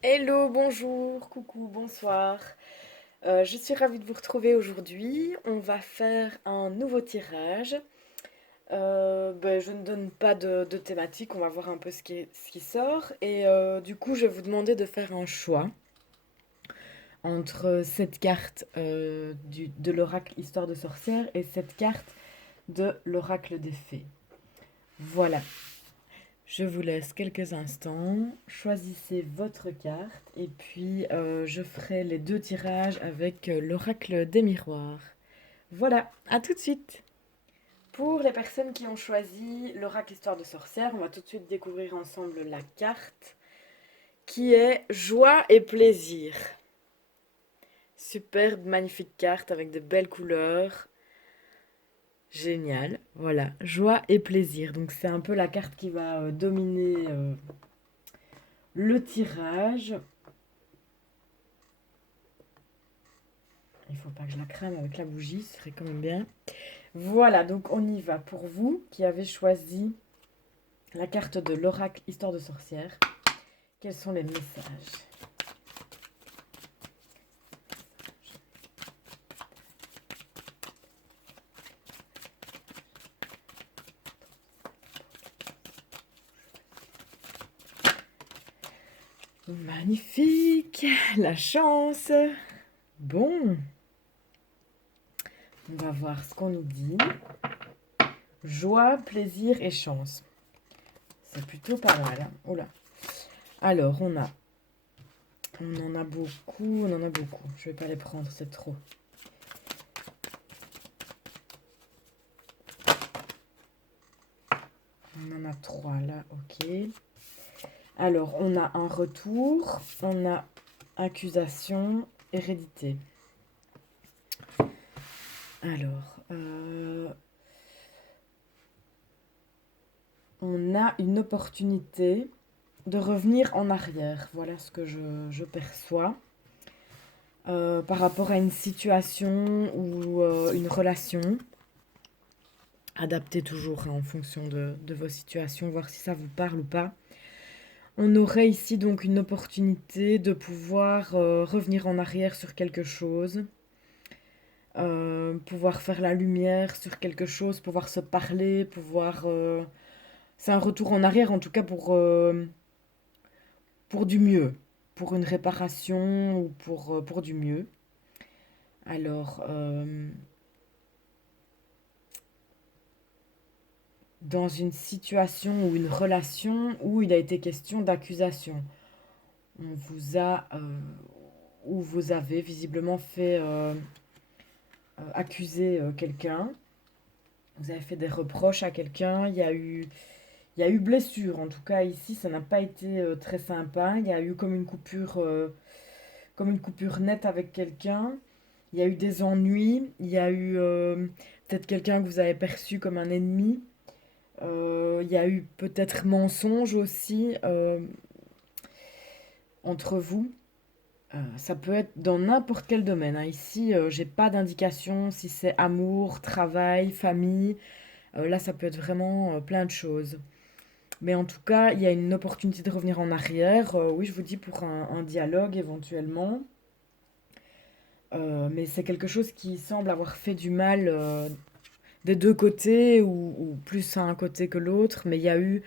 Hello, bonjour, coucou, bonsoir. Je suis ravie de vous retrouver aujourd'hui. On va faire un nouveau tirage. Je ne donne pas de thématique, on va voir un peu ce qui sort. Et du coup, je vais vous demander de faire un choix entre cette carte de l'oracle Histoire de sorcière et cette carte de l'oracle des fées. Voilà, je vous laisse quelques instants, choisissez votre carte et puis je ferai les deux tirages avec l'oracle des miroirs. Voilà, à tout de suite. Pour les personnes qui ont choisi l'oracle Histoire de sorcière, on va tout de suite découvrir ensemble la carte qui est joie et plaisir. Superbe, magnifique carte avec de belles couleurs. Génial, voilà, joie et plaisir. Donc c'est un peu la carte qui va dominer le tirage. Il faut pas que je la crame avec la bougie, ce serait quand même bien. Voilà, donc on y va. Pour vous qui avez choisi la carte de l'oracle Histoire de sorcière, quels sont les messages? Magnifique, la chance. Bon, on va voir ce qu'on nous dit. Joie, plaisir et chance. C'est plutôt pas mal, hein. Oula. Alors, on en a beaucoup, on en a beaucoup. Je vais pas les prendre, c'est trop. On en a trois là, ok. Alors, on a un retour, on a accusation, hérédité. Alors, on a une opportunité de revenir en arrière. Voilà ce que je perçois. Par rapport à une situation ou une relation. Adaptez toujours hein, en fonction de vos situations, voir si ça vous parle ou pas. On aurait ici donc une opportunité de pouvoir revenir en arrière sur quelque chose, pouvoir faire la lumière sur quelque chose, pouvoir se parler, pouvoir... C'est un retour en arrière en tout cas pour du mieux, pour une réparation ou pour du mieux. Alors, dans une situation ou une relation où il a été question d'accusation, on vous a ou vous avez visiblement fait accuser quelqu'un, vous avez fait des reproches à quelqu'un, il y a eu blessure. En tout cas, ici, ça n'a pas été très sympa. Il y a eu comme une coupure nette avec quelqu'un. Il y a eu des ennuis. Il y a eu peut-être quelqu'un que vous avez perçu comme un ennemi. Il y a eu peut-être mensonge aussi entre vous. Ça peut être dans n'importe quel domaine, hein. Ici, j'ai pas d'indication si c'est amour, travail, famille. Là, ça peut être vraiment plein de choses. Mais en tout cas, il y a une opportunité de revenir en arrière. Oui, je vous dis pour un dialogue éventuellement. Mais c'est quelque chose qui semble avoir fait du mal des deux côtés ou plus à un côté que l'autre. Mais il y a eu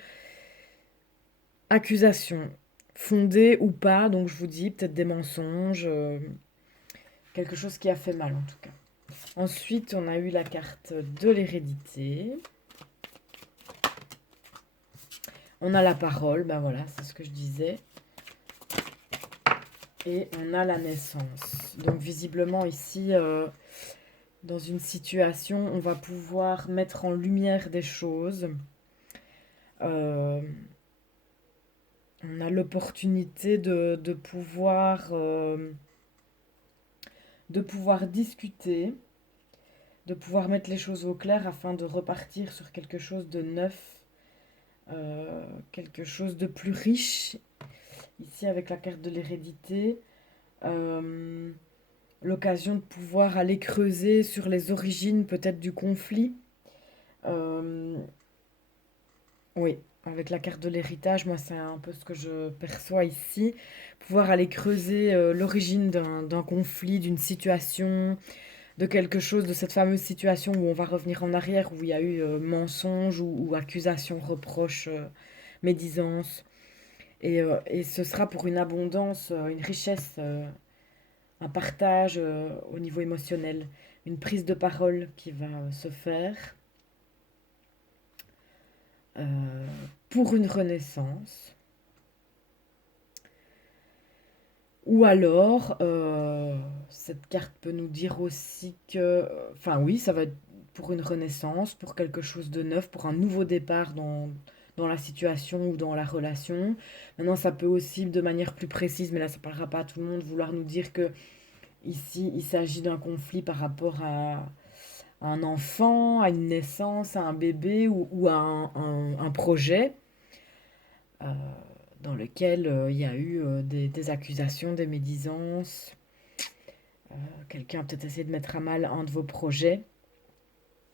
accusation, fondée ou pas. Donc je vous dis peut-être des mensonges, quelque chose qui a fait mal en tout cas. Ensuite, on a eu la carte de l'hérédité. On a la parole, ben voilà, c'est ce que je disais. Et on a la naissance. Donc visiblement ici, dans une situation, on va pouvoir mettre en lumière des choses. Euh, on a l'opportunité de pouvoir discuter, de pouvoir mettre les choses au clair afin de repartir sur quelque chose de neuf, quelque chose de plus riche. Ici avec la carte de l'hérédité. Euh, L'occasion de pouvoir aller creuser sur les origines peut-être du conflit. Euh, oui. avec la carte de l'héritage, moi c'est un peu ce que je perçois ici. Pouvoir aller creuser l'origine d'un conflit, d'une situation, de quelque chose, de cette fameuse situation où on va revenir en arrière, où il y a eu mensonge ou accusation, reproche, médisance. Et ce sera pour une abondance, une richesse, un partage au niveau émotionnel, une prise de parole qui va se faire euh, pour une renaissance. Ou alors, cette carte peut nous dire aussi que, enfin oui, ça va être pour une renaissance, pour quelque chose de neuf, pour un nouveau départ dans la situation ou dans la relation. Maintenant, ça peut aussi, de manière plus précise, mais là, ça ne parlera pas à tout le monde, vouloir nous dire que ici, il s'agit d'un conflit par rapport à un enfant, à une naissance, à un bébé ou à un projet. euh, dans lequel il y a eu des accusations, des médisances. Quelqu'un a peut-être essayé de mettre à mal un de vos projets.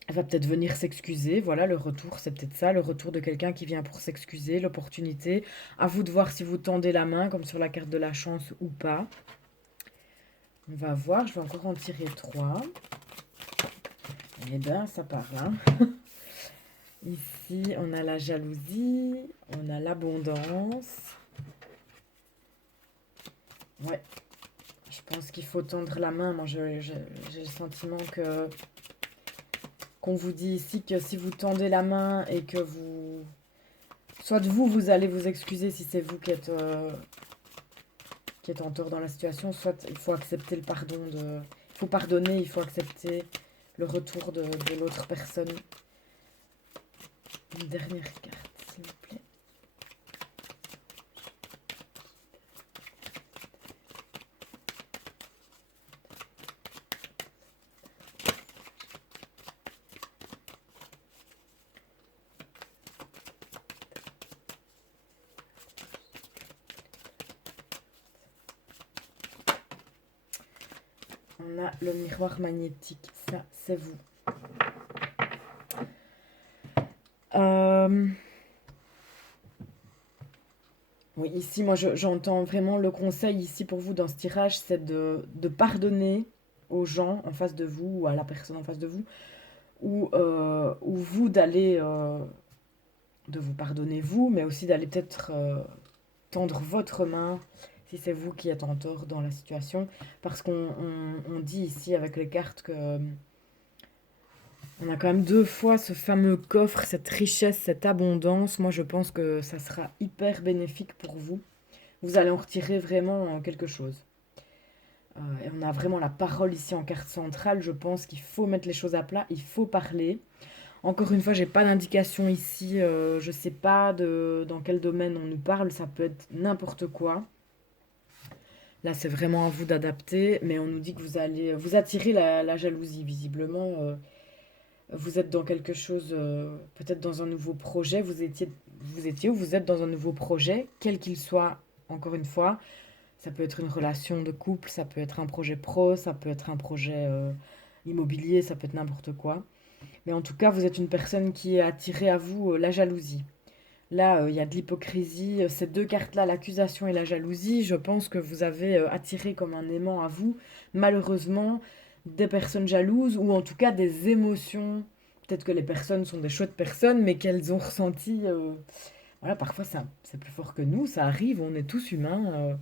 Elle va peut-être venir s'excuser. Voilà, le retour, c'est peut-être ça, le retour de quelqu'un qui vient pour s'excuser, l'opportunité. À vous de voir si vous tendez la main, comme sur la carte de la chance ou pas. On va voir, je vais encore en tirer 3. Eh bien, ça part, hein. Ici, on a la jalousie, on a l'abondance. Ouais, je pense qu'il faut tendre la main. Moi, j'ai le sentiment que qu'on vous dit ici que si vous tendez la main et que vous... Soit vous allez vous excuser si c'est vous qui êtes en tort dans la situation, soit il faut accepter le pardon de... Il faut pardonner, il faut accepter le retour de l'autre personne. Une dernière carte, s'il vous plaît. On a le miroir magnétique, ça c'est vous. Oui, ici, moi j'entends vraiment le conseil ici pour vous dans ce tirage, c'est de pardonner aux gens en face de vous ou à la personne en face de vous, ou vous d'aller, de vous pardonner vous, mais aussi d'aller peut-être tendre votre main si c'est vous qui êtes en tort dans la situation. Parce qu'on dit ici avec les cartes que on a quand même deux fois ce fameux coffre, cette richesse, cette abondance. Moi, je pense que ça sera hyper bénéfique pour vous. Vous allez en retirer vraiment quelque chose. Et on a vraiment la parole ici en carte centrale. Je pense qu'il faut mettre les choses à plat, il faut parler. Encore une fois, j'ai pas d'indication ici. Je sais pas dans quel domaine on nous parle. Ça peut être n'importe quoi. Là, c'est vraiment à vous d'adapter. Mais on nous dit que vous allez vous attirer la jalousie, visiblement. Vous êtes dans quelque chose, peut-être dans un nouveau projet. Vous étiez ou vous êtes dans un nouveau projet, quel qu'il soit, encore une fois. Ça peut être une relation de couple, ça peut être un projet pro, ça peut être un projet immobilier, ça peut être n'importe quoi. Mais en tout cas, vous êtes une personne qui est attirée à vous la jalousie. Là, il y a de l'hypocrisie. Ces deux cartes-là, l'accusation et la jalousie, je pense que vous avez attiré comme un aimant à vous, malheureusement, des personnes jalouses ou en tout cas des émotions. Peut-être que les personnes sont des chouettes personnes, mais qu'elles ont ressenti. Voilà, parfois c'est plus fort que nous, ça arrive, on est tous humains.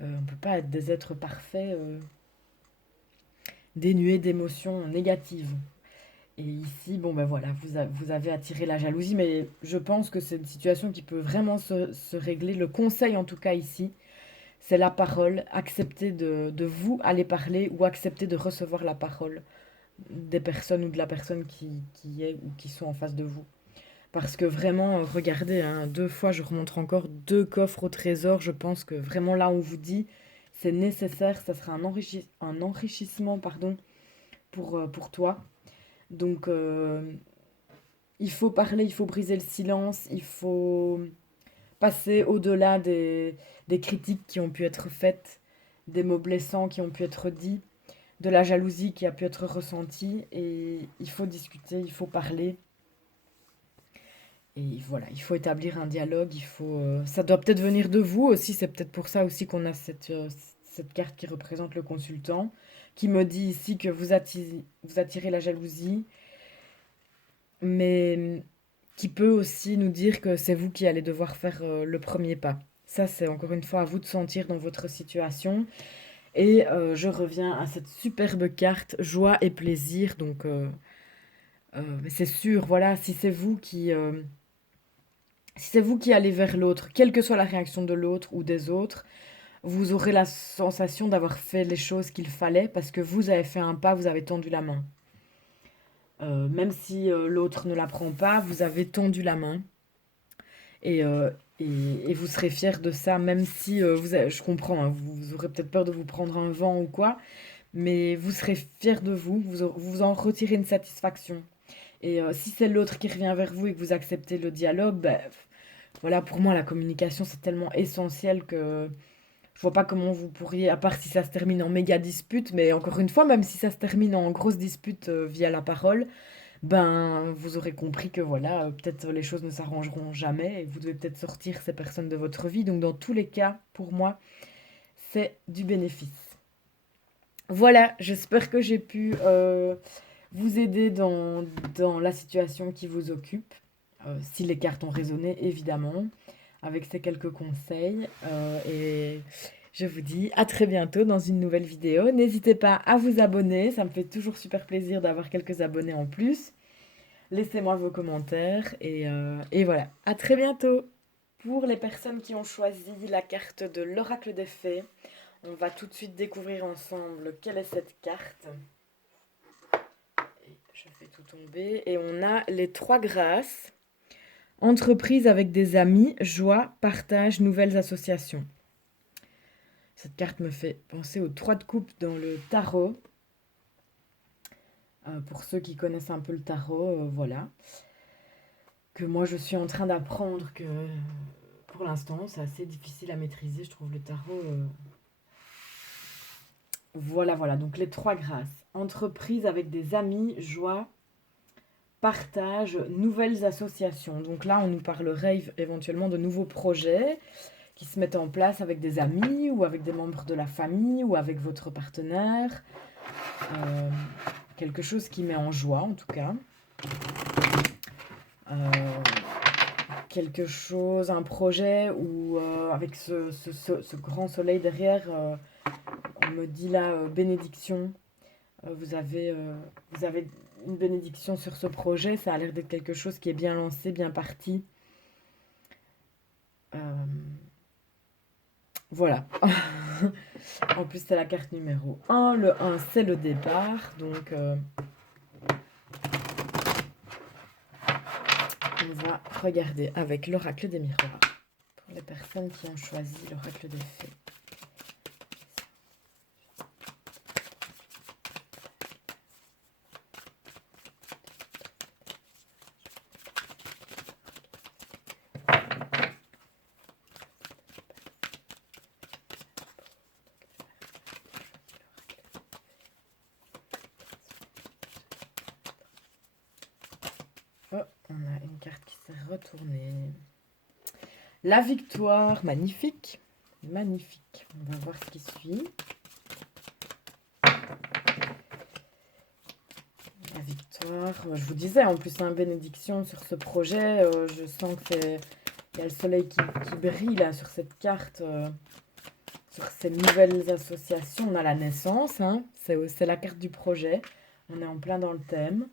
On ne peut pas être des êtres parfaits, dénués d'émotions négatives. Et ici, bon ben voilà, vous avez attiré la jalousie, mais je pense que c'est une situation qui peut vraiment se régler. Le conseil en tout cas ici, c'est la parole. Accepter de vous aller parler ou accepter de recevoir la parole des personnes ou de la personne qui est ou qui sont en face de vous. Parce que vraiment, regardez, hein, deux fois, je remonte encore deux coffres au trésor. Je pense que vraiment là, on vous dit, c'est nécessaire, ça sera un enrichissement pardon, pour toi. Donc, il faut parler, il faut briser le silence, il faut passer au-delà des critiques qui ont pu être faites, des mots blessants qui ont pu être dits, de la jalousie qui a pu être ressentie. Et il faut discuter, il faut parler. Et voilà, il faut établir un dialogue, ça doit peut-être venir de vous aussi, c'est peut-être pour ça aussi qu'on a cette carte qui représente le consultant, qui me dit ici que vous attirez la jalousie, mais qui peut aussi nous dire que c'est vous qui allez devoir faire le premier pas. Ça, c'est encore une fois à vous de sentir dans votre situation. Et je reviens à cette superbe carte joie et plaisir. Donc, mais c'est sûr, voilà, si c'est vous qui allez vers l'autre, quelle que soit la réaction de l'autre ou des autres, vous aurez la sensation d'avoir fait les choses qu'il fallait parce que vous avez fait un pas, vous avez tendu la main. Même si l'autre ne la prend pas, vous avez tendu la main et, euh, et vous serez fier de ça, même si je comprends, hein, vous aurez peut-être peur de vous prendre un vent ou quoi, mais vous serez fier de vous, vous en retirez une satisfaction. Et si c'est l'autre qui revient vers vous et que vous acceptez le dialogue, ben, voilà, pour moi, la communication, c'est tellement essentiel que je vois pas comment vous pourriez, à part si ça se termine en méga dispute, mais encore une fois, même si ça se termine en grosse dispute via la parole, ben, vous aurez compris que voilà, peut-être les choses ne s'arrangeront jamais et vous devez peut-être sortir ces personnes de votre vie. Donc, dans tous les cas, pour moi, c'est du bénéfice. Voilà, j'espère que j'ai pu vous aider dans la situation qui vous occupe. Si les cartes ont résonné, évidemment, avec ces quelques conseils. Et je vous dis à très bientôt dans une nouvelle vidéo. N'hésitez pas à vous abonner, ça me fait toujours super plaisir d'avoir quelques abonnés en plus. Laissez-moi vos commentaires et voilà, à très bientôt. Pour les personnes qui ont choisi la carte de l'oracle des fées, on va tout de suite découvrir ensemble quelle est cette carte. Et je fais tout tomber et on a les trois grâces. Entreprise avec des amis, joie, partage, nouvelles associations. Cette carte me fait penser aux 3 de coupe dans le tarot. Pour ceux qui connaissent un peu le tarot, voilà. Que moi je suis en train d'apprendre que pour l'instant c'est assez difficile à maîtriser, je trouve le tarot. Voilà, voilà, donc les 3 grâces. Entreprise avec des amis, joie, partage, nouvelles associations. Donc là on nous parlerait éventuellement de nouveaux projets qui se mettent en place avec des amis ou avec des membres de la famille ou avec votre partenaire. Euh, Quelque chose qui met en joie en tout cas. Euh, Quelque chose, un projet où avec ce grand soleil derrière, on me dit là bénédiction. Vous avez une bénédiction sur ce projet, ça a l'air d'être quelque chose qui est bien lancé, bien parti. Euh, voilà. En plus, c'est la carte numéro 1. Le 1, c'est le départ. Donc, on va regarder avec l'oracle des miroirs. Pour les personnes qui ont choisi l'oracle des fées. Oh, on a une carte qui s'est retournée. La victoire, magnifique. Magnifique. On va voir ce qui suit. La victoire. Je vous disais, en plus, une bénédiction sur ce projet. Je sens que il y a le soleil qui brille là sur cette carte. Sur ces nouvelles associations. On a la naissance. Hein, c'est la carte du projet. On est en plein dans le thème.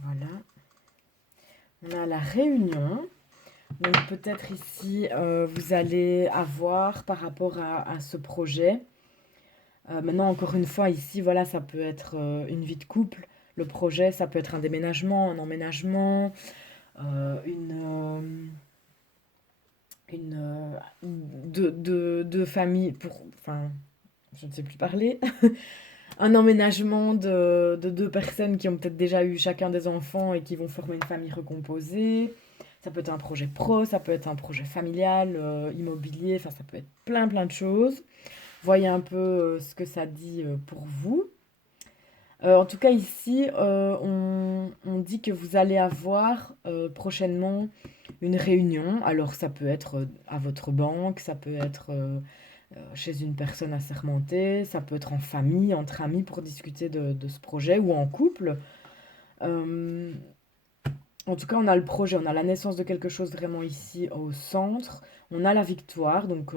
Voilà. On a la réunion. Donc peut-être ici, vous allez avoir par rapport à ce projet. Maintenant, encore une fois, ici, voilà, ça peut être une vie de couple. Le projet, ça peut être un déménagement, un emménagement, deux familles, enfin, je ne sais plus parler. un emménagement de deux personnes qui ont peut-être déjà eu chacun des enfants et qui vont former une famille recomposée. Ça peut être un projet pro, ça peut être un projet familial, immobilier, enfin ça peut être plein plein de choses. Voyez un peu ce que ça dit pour vous. En tout cas, ici, on dit que vous allez avoir prochainement une réunion. Alors, ça peut être à votre banque, ça peut être chez une personne assermentée, ça peut être en famille, entre amis pour discuter de ce projet ou en couple. Euh, En tout cas, on a le projet, on a la naissance de quelque chose vraiment ici au centre. On a la victoire, donc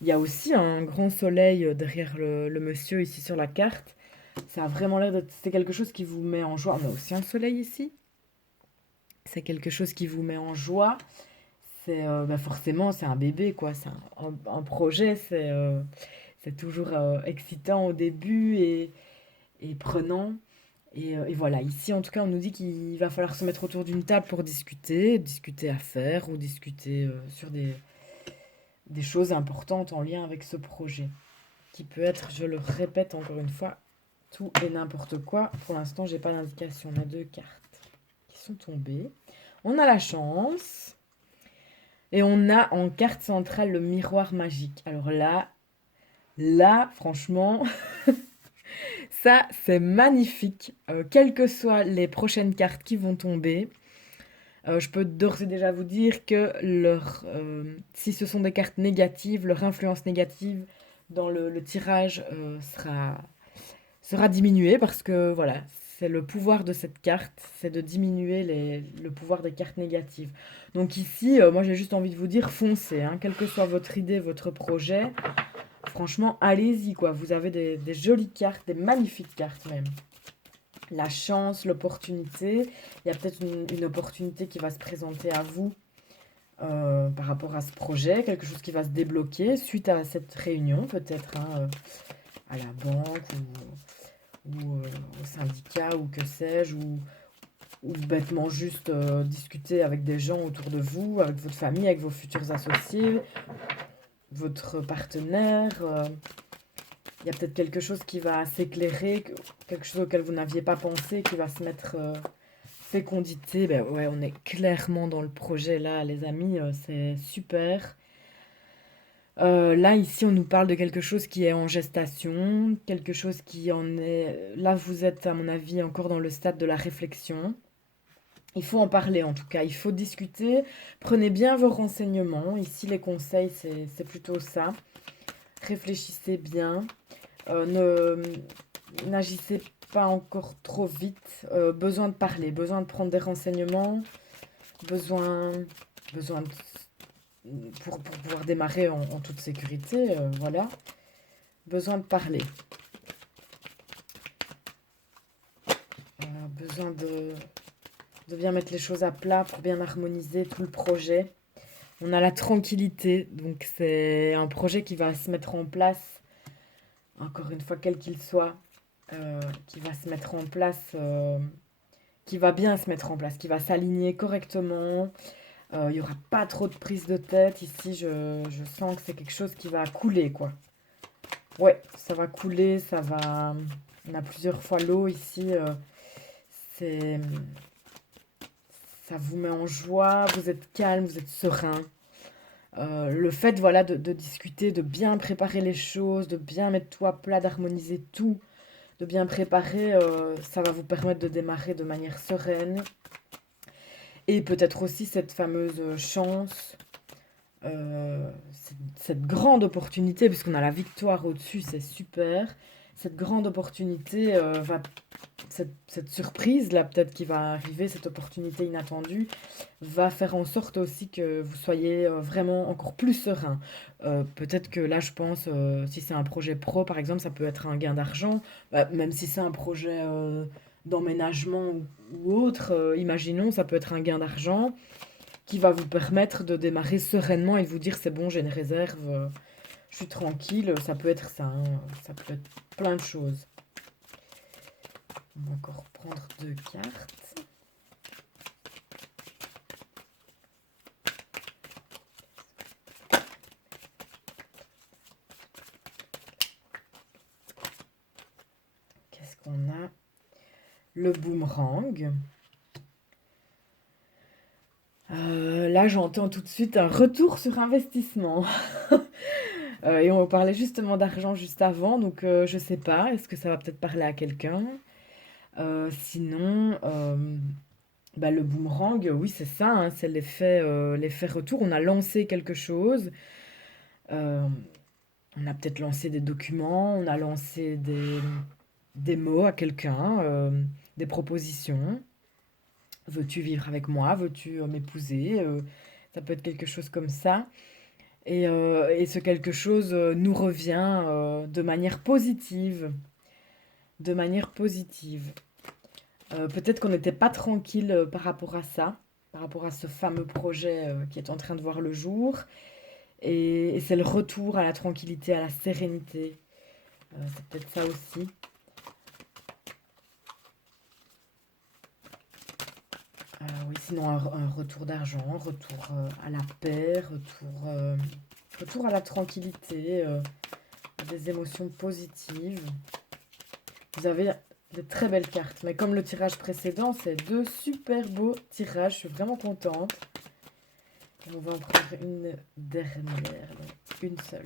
il y a aussi un grand soleil derrière le monsieur ici sur la carte. Ça a vraiment l'air d'être... C'est quelque chose qui vous met en joie. On a aussi un soleil ici. C'est quelque chose qui vous met en joie. C'est bah forcément, c'est un bébé, quoi. C'est un projet, c'est toujours excitant au début et prenant. Et voilà, ici en tout cas, on nous dit qu'il va falloir se mettre autour d'une table pour discuter, discuter affaires ou discuter sur des choses importantes en lien avec ce projet, qui peut être, je le répète encore une fois, tout et n'importe quoi. Pour l'instant, j'ai pas d'indication. On a deux cartes qui sont tombées. On a la chance et on a en carte centrale le miroir magique. Alors là, franchement, ça c'est magnifique. Quelles que soient les prochaines cartes qui vont tomber, je peux d'ores et déjà vous dire que si ce sont des cartes négatives, leur influence négative dans le tirage sera diminuée parce que voilà, c'est le pouvoir de cette carte, c'est de diminuer le pouvoir des cartes négatives. Donc ici, moi j'ai juste envie de vous dire foncez, hein, quelle que soit votre idée, votre projet, franchement allez-y quoi, vous avez des jolies cartes, des magnifiques cartes même. La chance, l'opportunité. Il y a peut-être une opportunité qui va se présenter à vous par rapport à ce projet, quelque chose qui va se débloquer suite à cette réunion, peut-être hein, à la banque ou au syndicat ou que sais-je, ou bêtement juste discuter avec des gens autour de vous, avec votre famille, avec vos futurs associés, votre partenaire. Il y a peut-être quelque chose qui va s'éclairer, quelque chose auquel vous n'aviez pas pensé, qui va se mettre fécondité. Ben ouais, on est clairement dans le projet là, les amis, c'est super. Là, ici, on nous parle de quelque chose qui est en gestation, quelque chose qui en est... Là, vous êtes, à mon avis, encore dans le stade de la réflexion. Il faut en parler, en tout cas. Il faut discuter. Prenez bien vos renseignements. Ici, les conseils, c'est plutôt ça. Réfléchissez bien. Ne N'agissez pas encore trop vite. Besoin de parler, besoin de prendre des renseignements, besoin, besoin pour pouvoir démarrer en toute sécurité, voilà. Besoin de parler. Besoin de bien mettre les choses à plat pour bien harmoniser tout le projet. On a la tranquillité, donc c'est un projet qui va se mettre en place, encore une fois, quel qu'il soit, qui va se mettre en place, qui va bien se mettre en place, qui va s'aligner correctement. Il n'y aura pas trop de prise de tête. Ici, je sens que c'est quelque chose qui va couler, quoi. Ouais, ça va couler, ça va... On a plusieurs fois l'eau ici. C'est... Ça vous met en joie, vous êtes calme, vous êtes serein. Le fait, voilà, de discuter, de bien préparer les choses, de bien mettre tout à plat, d'harmoniser tout, de bien préparer, ça va vous permettre de démarrer de manière sereine. Et peut-être aussi cette fameuse chance, cette grande opportunité, puisqu'on a la victoire au-dessus, c'est super. Cette grande opportunité cette surprise là peut-être qui va arriver, cette opportunité inattendue, va faire en sorte aussi que vous soyez vraiment encore plus serein. Peut-être que là je pense, si c'est un projet pro par exemple, ça peut être un gain d'argent. Même si c'est un projet d'emménagement ou autre, imaginons, ça peut être un gain d'argent qui va vous permettre de démarrer sereinement et de vous dire c'est bon, j'ai une réserve, je suis tranquille, ça peut être ça, hein, ça peut être plein de choses. On va encore prendre deux cartes. on a le boomerang. Là, j'entends tout de suite un retour sur investissement. Et on parlait justement d'argent juste avant, donc je sais pas, est-ce que ça va peut-être parler à quelqu'un? Sinon, bah, le boomerang, oui, c'est ça, hein, c'est l'effet retour. On a lancé quelque chose, euh, on a peut-être lancé des documents, on a lancé des mots à quelqu'un, des propositions. Veux-tu vivre avec moi? Veux-tu m'épouser? Ça peut être quelque chose comme ça. Et ce quelque chose nous revient de manière positive. De manière positive. Peut-être qu'on n'était pas tranquille par rapport à ça, par rapport à ce fameux projet qui est en train de voir le jour. Et c'est le retour à la tranquillité, à la sérénité. C'est peut-être ça aussi. Oui, sinon un retour d'argent, retour à la paix, retour à la tranquillité, à des émotions positives. Vous avez de très belles cartes, mais comme le tirage précédent, c'est deux super beaux tirages. Je suis vraiment contente. Et on va en prendre une dernière, donc une seule.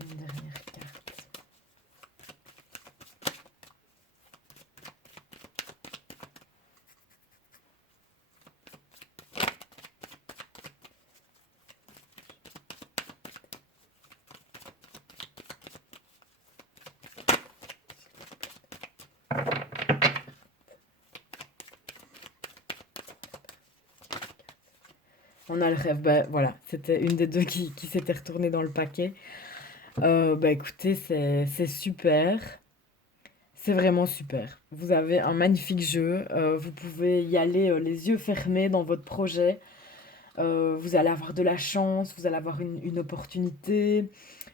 Une dernière carte. On a le rêve, bah voilà, c'était une des deux qui s'était retournée dans le paquet. Bah écoutez, c'est super, c'est vraiment super. Vous avez un magnifique jeu, vous pouvez y aller les yeux fermés dans votre projet. Vous allez avoir de la chance, vous allez avoir une opportunité,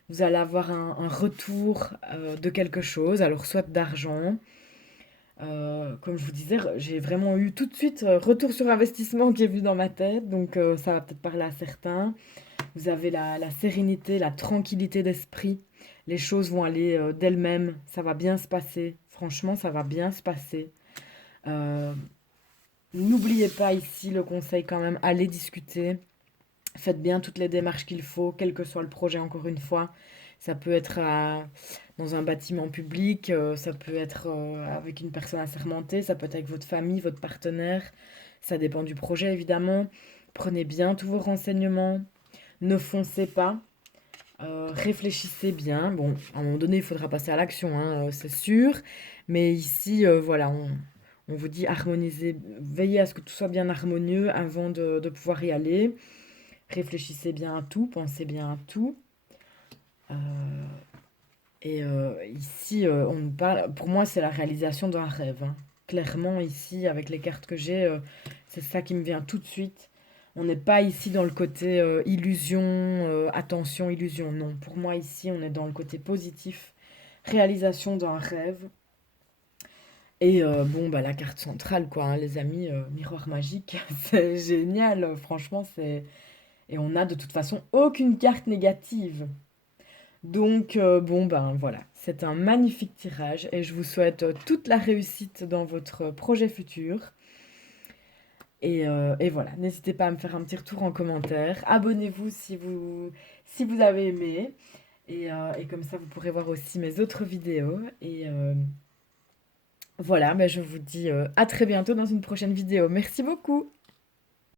vous allez avoir un retour de quelque chose, alors soit d'argent. Comme je vous disais, j'ai vraiment eu tout de suite retour sur investissement qui est vu dans ma tête, donc ça va peut-être parler à certains. Vous avez la sérénité, la tranquillité d'esprit. Les choses vont aller d'elles-mêmes, ça va bien se passer. Franchement, ça va bien se passer. Euh, N'oubliez pas ici le conseil quand même, allez discuter. Faites bien toutes les démarches qu'il faut, quel que soit le projet, encore une fois. Ça peut être dans un bâtiment public, ça peut être avec une personne assermentée, ça peut être avec votre famille, votre partenaire. Ça dépend du projet, évidemment. Prenez bien tous vos renseignements. Ne foncez pas. Réfléchissez bien. Bon, à un moment donné, il faudra passer à l'action, hein, c'est sûr. Mais ici, voilà, on vous dit harmonisez, veillez à ce que tout soit bien harmonieux avant de pouvoir y aller. Réfléchissez bien à tout, pensez bien à tout. Euh, Ici, on nous parle, pour moi, c'est la réalisation d'un rêve, hein. Clairement, ici, avec les cartes que j'ai, c'est ça qui me vient tout de suite. On n'est pas ici dans le côté illusion, attention, illusion. Non, pour moi, ici, on est dans le côté positif, réalisation d'un rêve. Et bon, bah, la carte centrale, quoi, hein, les amis, miroir magique, c'est génial, franchement, c'est... Et on n'a de toute façon aucune carte négative. Donc, bon, ben voilà, c'est un magnifique tirage et je vous souhaite toute la réussite dans votre projet futur. Et voilà, n'hésitez pas à me faire un petit retour en commentaire. Abonnez-vous si vous avez aimé. Et comme ça, vous pourrez voir aussi mes autres vidéos. Et voilà, ben je vous dis à très bientôt dans une prochaine vidéo. Merci beaucoup.